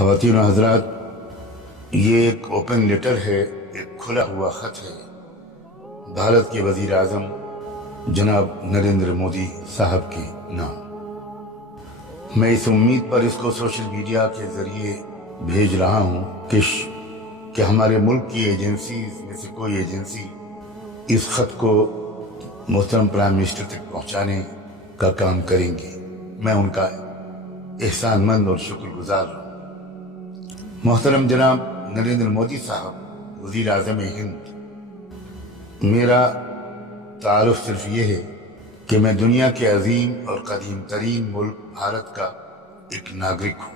خواتین و حضرات، یہ ایک اوپن لیٹر ہے، ایک کھلا ہوا خط ہے بھارت کے وزیر اعظم جناب نریندر مودی صاحب کے نام۔ میں اس امید پر اس کو سوشل میڈیا کے ذریعے بھیج رہا ہوں کہ ہمارے ملک کی ایجنسیز میں سے کوئی ایجنسی اس خط کو محترم پرائم منسٹر تک پہنچانے کا کام کریں گی۔ میں ان کا احسان مند اور شکر گزار ہوں۔ محترم جناب نریندر مودی صاحب وزیر اعظم ہند، میرا تعارف صرف یہ ہے کہ میں دنیا کے عظیم اور قدیم ترین ملک بھارت کا ایک ناگرک ہوں،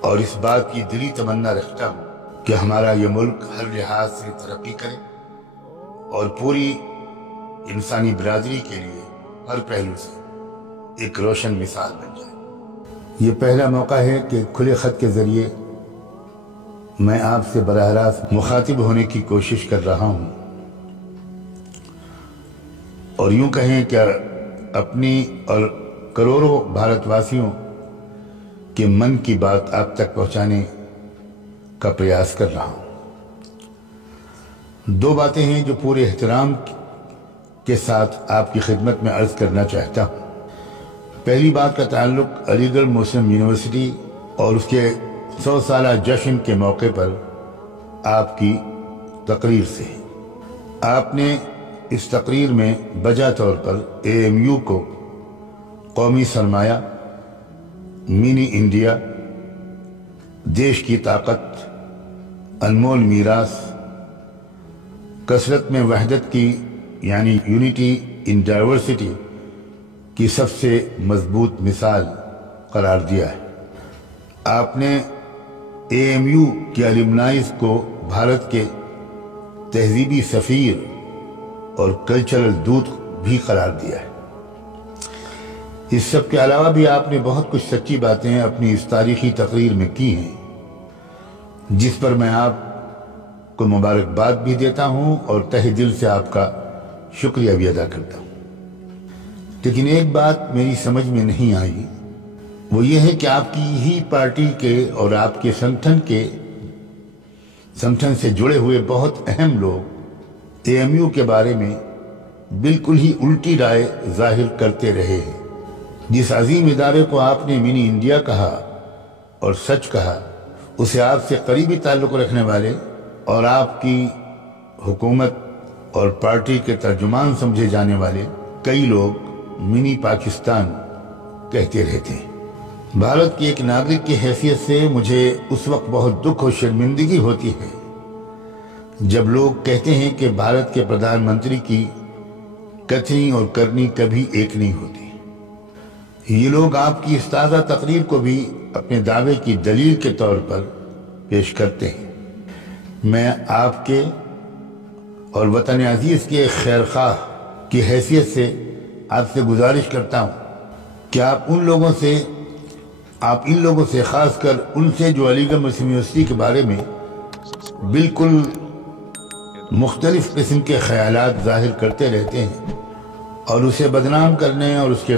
اور اس بات کی دلی تمنا رکھتا ہوں کہ ہمارا یہ ملک ہر لحاظ سے ترقی کرے اور پوری انسانی برادری کے لیے ہر پہلو سے ایک روشن مثال بن جائے۔ یہ پہلا موقع ہے کہ کھلے خط کے ذریعے میں آپ سے براہ راست مخاطب ہونے کی کوشش کر رہا ہوں، اور یوں کہیں کہ اپنی اور کروڑوں بھارت واسیوں کے من کی بات آپ تک پہنچانے کا پریاس کر رہا ہوں۔ دو باتیں ہیں جو پورے احترام کے ساتھ آپ کی خدمت میں عرض کرنا چاہتا ہوں۔ پہلی بات کا تعلق علی گڑھ مسلم یونیورسٹی اور اس کے 100 سالہ جشن کے موقع پر آپ کی تقریر سے۔ آپ نے اس تقریر میں بجا طور پر AMU کو قومی سرمایہ، منی انڈیا، دیش کی طاقت، انمول میراث، کثرت میں وحدت کی یعنی یونٹی ان ڈائیورسٹی کی سب سے مضبوط مثال قرار دیا ہے۔ آپ نے AMU کے المنائز کو بھارت کے تہذیبی سفیر اور کلچرل دودھ بھی قرار دیا ہے۔ اس سب کے علاوہ بھی آپ نے بہت کچھ سچی باتیں اپنی اس تاریخی تقریر میں کی ہیں، جس پر میں آپ کو مبارکباد بھی دیتا ہوں اور تہ دل سے آپ کا شکریہ بھی ادا کرتا ہوں۔ لیکن ایک بات میری سمجھ میں نہیں آئی، وہ یہ ہے کہ آپ کی ہی پارٹی کے اور آپ کے سنگٹھن سے جڑے ہوئے بہت اہم لوگ AMU کے بارے میں بالکل ہی الٹی رائے ظاہر کرتے رہے ہیں۔ جس عظیم ادارے کو آپ نے منی انڈیا کہا اور سچ کہا، اسے آپ سے قریبی تعلق رکھنے والے اور آپ کی حکومت اور پارٹی کے ترجمان سمجھے جانے والے کئی لوگ منی پاکستان کہتے رہتے ہیں۔ بھارت کی ایک ناگرک کی حیثیت سے مجھے اس وقت بہت دکھ اور شرمندگی ہوتی ہے جب لوگ کہتے ہیں کہ بھارت کے پردھان منتری کی کتھنی اور کرنی کبھی ایک نہیں ہوتی۔ یہ لوگ آپ کی اس تازہ تقریر کو بھی اپنے دعوے کی دلیل کے طور پر پیش کرتے ہیں۔ میں آپ کے اور وطن عزیز کے خیرخواہ کی حیثیت سے آپ سے گزارش کرتا ہوں کہ آپ ان لوگوں سے خاص کر ان سے جو علی گڑھ مسلم یونیورسٹی کے بارے میں بالکل مختلف قسم کے خیالات ظاہر کرتے رہتے ہیں اور اسے بدنام کرنے اور اس کے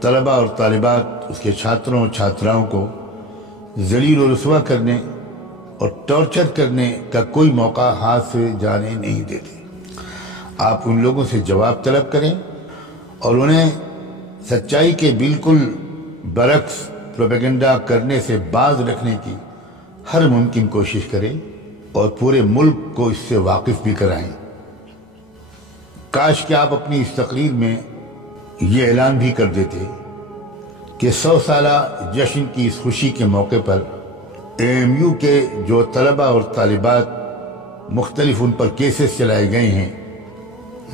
طلبہ اور طالبات، اس کے چھاتروں اور چھاتراؤں کو ذلیل و رسوا کرنے اور ٹارچر کرنے کا کوئی موقع ہاتھ سے جانے نہیں دیتے۔ آپ ان لوگوں سے جواب طلب کریں اور انہیں سچائی کے بالکل برعکس پروپیگنڈا کرنے سے باز رکھنے کی ہر ممکن کوشش کریں اور پورے ملک کو اس سے واقف بھی کرائیں۔ کاش کہ آپ اپنی اس تقریر میں یہ اعلان بھی کر دیتے کہ 100 سالہ جشن کی اس خوشی کے موقع پر AMU کے جو طلبہ اور طالبات مختلف ان پر کیسز چلائے گئے ہیں،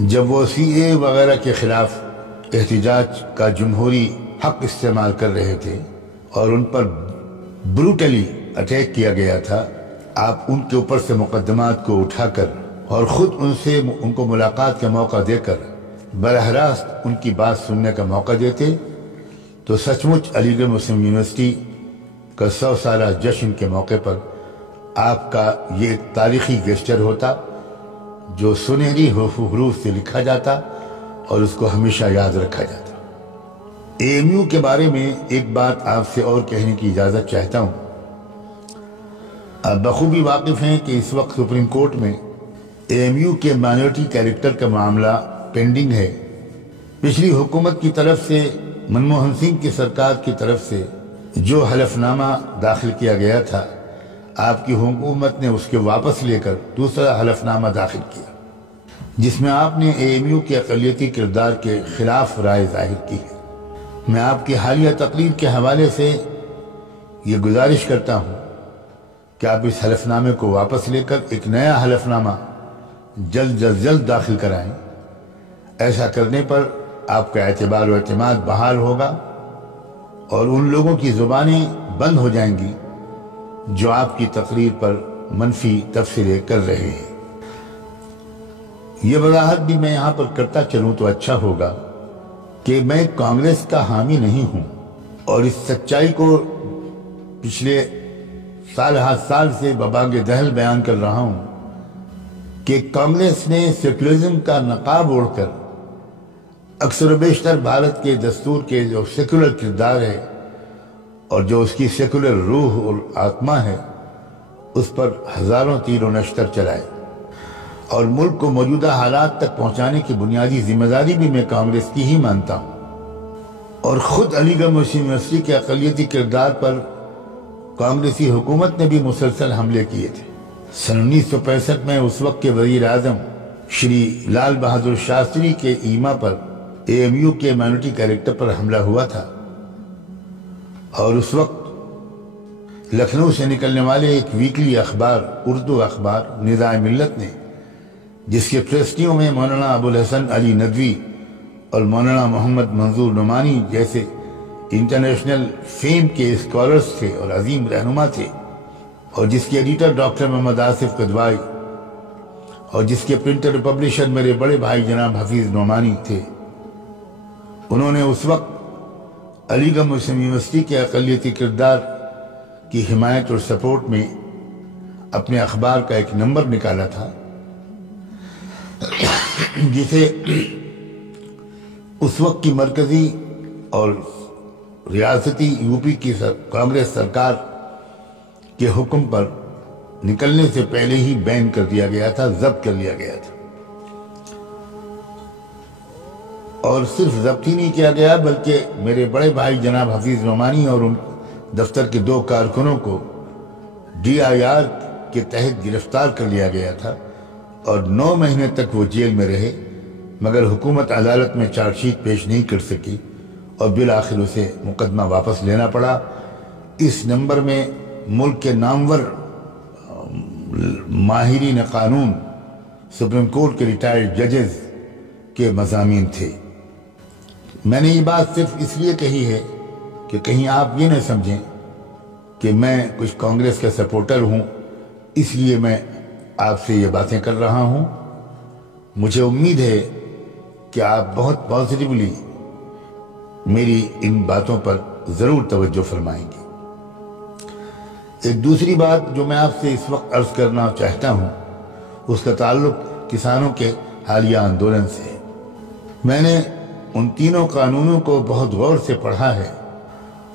جب وہ CA وغیرہ کے خلاف احتجاج کا جمہوری حق استعمال کر رہے تھے اور ان پر بروٹلی اٹیک کیا گیا تھا، آپ ان کے اوپر سے مقدمات کو اٹھا کر اور خود ان کو ملاقات کا موقع دے کر براہ راست ان کی بات سننے کا موقع دیتے تو سچ مچ علی گڑھ مسلم یونیورسٹی کا 100 سالہ جشن کے موقع پر آپ کا یہ ایک تاریخی گیسچر ہوتا جو سنہری حروف سے لکھا جاتا اور اس کو ہمیشہ یاد رکھا جاتا۔ AMU کے بارے میں ایک بات آپ سے اور کہنے کی اجازت چاہتا ہوں آپ بخوبی واقف ہیں کہ اس وقت سپریم کورٹ میں AMU کے مائنورٹی کیریکٹر کا معاملہ پینڈنگ ہے۔ پچھلی حکومت کی طرف سے، منموہن سنگھ کی سرکار کی طرف سے جو حلف نامہ داخل کیا گیا تھا، آپ کی حکومت نے اس کے واپس لے کر دوسرا حلف نامہ داخل کیا، جس میں آپ نے AMU کے اقلیتی کردار کے خلاف رائے ظاہر کی ہے۔ میں آپ کی حالیہ تقریر کے حوالے سے یہ گزارش کرتا ہوں کہ آپ اس حلف نامے کو واپس لے کر ایک نیا حلف نامہ جلد داخل کرائیں۔ ایسا کرنے پر آپ کا اعتبار و اعتماد بحال ہوگا اور ان لوگوں کی زبانیں بند ہو جائیں گی جو آپ کی تقریر پر منفی تبصرے کر رہے ہیں۔ یہ وضاحت بھی میں یہاں پر کرتا چلوں تو اچھا ہوگا کہ میں کانگریس کا حامی نہیں ہوں، اور اس سچائی کو پچھلے سال ہر سال سے ببانگ دہل بیان کر رہا ہوں کہ کانگریس نے سیکولرزم کا نقاب اوڑھ کر اکثر و بیشتر بھارت کے دستور کے جو سیکولر کردار ہے اور جو اس کی سیکولر روح اور آتما ہے، اس پر ہزاروں تیر و نشتر چلائے، اور ملک کو موجودہ حالات تک پہنچانے کی بنیادی ذمہ داری بھی میں کانگریس کی ہی مانتا ہوں۔ اور خود علی گڑھ مسلم یونیورسٹی کے اقلیتی کردار پر کانگریسی حکومت نے بھی مسلسل حملے کیے تھے۔ سن 1965 میں اس وقت کے وزیر اعظم شری لال بہادر شاستری کے ایما پر AMU کے مائنورٹی کیریکٹر پر حملہ ہوا تھا، اور اس وقت لکھنؤ سے نکلنے والے ایک ویکلی اخبار، اردو اخبار ندائے ملت نے، جس کے ٹرسٹیوں میں مولانا ابوالحسن علی ندوی اور مولانا محمد منظور نعمانی جیسے انٹرنیشنل فیم کے اسکالرز تھے اور عظیم رہنما تھے، اور جس کے ایڈیٹر ڈاکٹر محمد آصف قدوائی، اور جس کے پرنٹر پبلشر میرے بڑے بھائی جناب حفیظ نعمانی تھے، انہوں نے اس وقت علی گڑھ مسلم یونیورسٹی کے اقلیتی کردار کی حمایت اور سپورٹ میں اپنے اخبار کا ایک نمبر نکالا تھا، جسے اس وقت کی مرکزی اور ریاستی UP کی کانگریس سرکار کے حکم پر نکلنے سے پہلے ہی بین کر دیا گیا تھا، ضبط کر لیا گیا تھا۔ اور صرف ضبط ہی نہیں کیا گیا بلکہ میرے بڑے بھائی جناب حفیظ نعمانی اور ان دفتر کے 2 کارکنوں کو DIR کے تحت گرفتار کر لیا گیا تھا، اور 9 مہینے تک وہ جیل میں رہے، مگر حکومت عدالت میں چارج شیٹ پیش نہیں کر سکی اور بالآخر اسے مقدمہ واپس لینا پڑا۔ اس نمبر میں ملک کے نامور ماہرین قانون، سپریم کورٹ کے ریٹائرڈ ججز کے مضامین تھے۔ میں نے یہ بات صرف اس لیے کہی ہے کہ کہیں آپ یہ نہ سمجھیں کہ میں کچھ کانگریس کا سپورٹر ہوں، اس لیے میں آپ سے یہ باتیں کر رہا ہوں۔ مجھے امید ہے کہ آپ بہت پازیٹیولی میری ان باتوں پر ضرور توجہ فرمائیں گے۔ ایک دوسری بات جو میں آپ سے اس وقت عرض کرنا چاہتا ہوں، اس کا تعلق کسانوں کے حالیہ آندولن سے ہے۔ میں نے ان تینوں قانونوں کو بہت غور سے پڑھا ہے،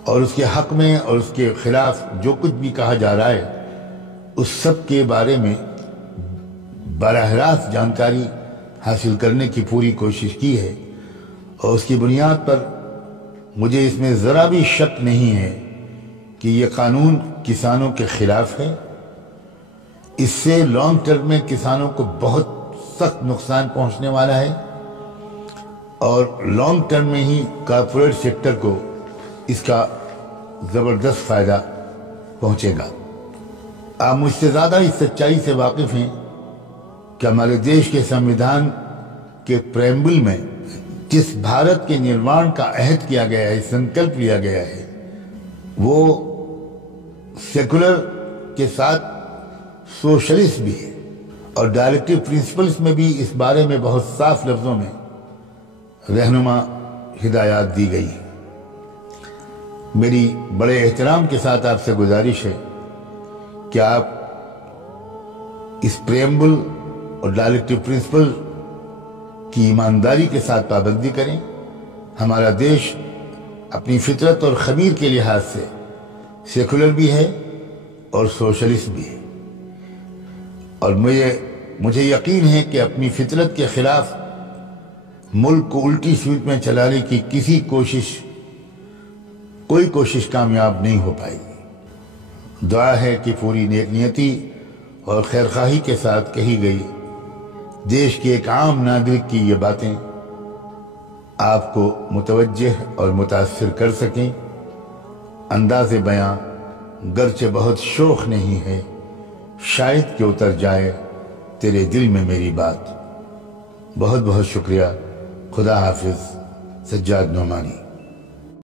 اور اس کے حق میں اور اس کے خلاف جو کچھ بھی کہا جا رہا ہے، اس سب کے بارے میں براہ راست جانکاری حاصل کرنے کی پوری کوشش کی ہے، اور اس کی بنیاد پر مجھے اس میں ذرا بھی شک نہیں ہے کہ یہ قانون کسانوں کے خلاف ہے۔ اس سے لانگ ٹرم میں کسانوں کو بہت سخت نقصان پہنچنے والا ہے، اور لانگ ٹرم میں ہی کارپوریٹ سیکٹر کو اس کا زبردست فائدہ پہنچے گا۔ آپ مجھ سے زیادہ اس سچائی سے واقف ہیں کہ ہمارے دیش کے سنویدھان کے پریمبل میں جس بھارت کے نروان کا عہد کیا گیا ہے، سنکلپ لیا گیا ہے، وہ سیکولر کے ساتھ سوشلسٹ بھی ہے، اور ڈائریکٹیو پرنسپلز میں بھی اس بارے میں بہت صاف لفظوں میں رہنما ہدایات دی گئی ہے۔ میری بڑے احترام کے ساتھ آپ سے گزارش ہے کہ آپ اس پریمبل اور ڈائریکٹیو پرنسپل کی ایمانداری کے ساتھ پابندی کریں۔ ہمارا دیش اپنی فطرت اور خمیر کے لحاظ سے سیکولر بھی ہے اور سوشلسٹ بھی ہے، اور مجھے یقین ہے کہ اپنی فطرت کے خلاف ملک کو الٹی سمت میں چلانے کی کوئی کوشش کامیاب نہیں ہو پائے گی۔ دعا ہے کہ پوری نیک نیتی اور خیرخواہی کے ساتھ کہی گئی دیش کے ایک عام ناگرک کی یہ باتیں آپ کو متوجہ اور متاثر کر سکیں۔ انداز بیاں گرچہ بہت شوخ نہیں ہے، شاید کہ اتر جائے تیرے دل میں میری بات۔ بہت بہت شکریہ۔ خدا حافظ۔ سجاد نعمانی۔